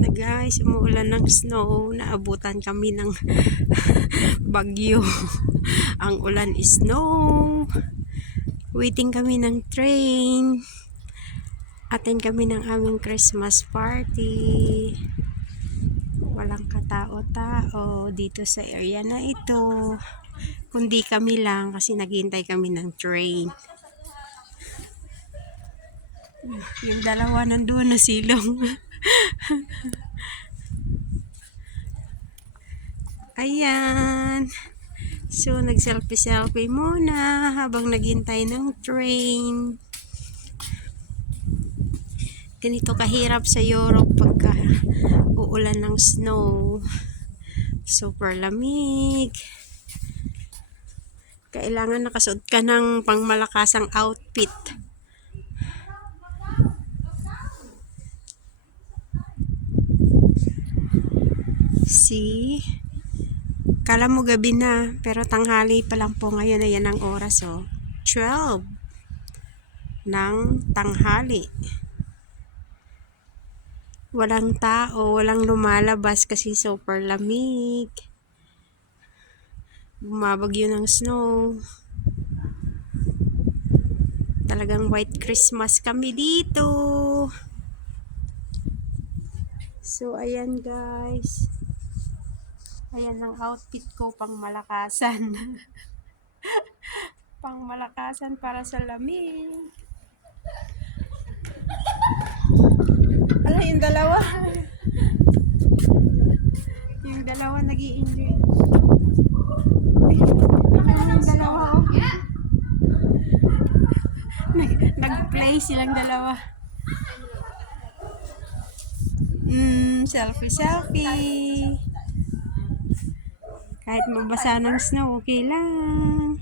Ayan na guys, umuulan ng snow. Naabutan kami ng bagyo. Ang ulan is snow. Waiting kami ng train. Attend kami ng aming Christmas party. Walang katao-tao dito sa area na ito. Kundi kami lang kasi naghihintay kami ng train. Yung dalawa nandun na silong. Ayan. So, nag-selfie-selfie muna habang naghintay ng train. Ganito kahirap sa Europe pagka uulan ng snow. Super lamig. Kailangan nakasuot ka ng pangmalakasang outfit. See? Kala mo gabi na, pero tanghali pa lang po ngayon. Ayan ang oras, oh. 12 ng tanghali. Walang tao, walang lumalabas kasi super lamig. Bumabagyo ng snow. Talagang white Christmas kami dito. So, ayan guys. Ayan ang outfit ko, pang malakasan. Pang malakasan para sa lamig. Ala, yung dalawa. Yung dalawa nag-i-enjoy. Yung dalawa, oh. Nag-play silang dalawa. Selfie. Kahit mabasa ng snow, okay lang.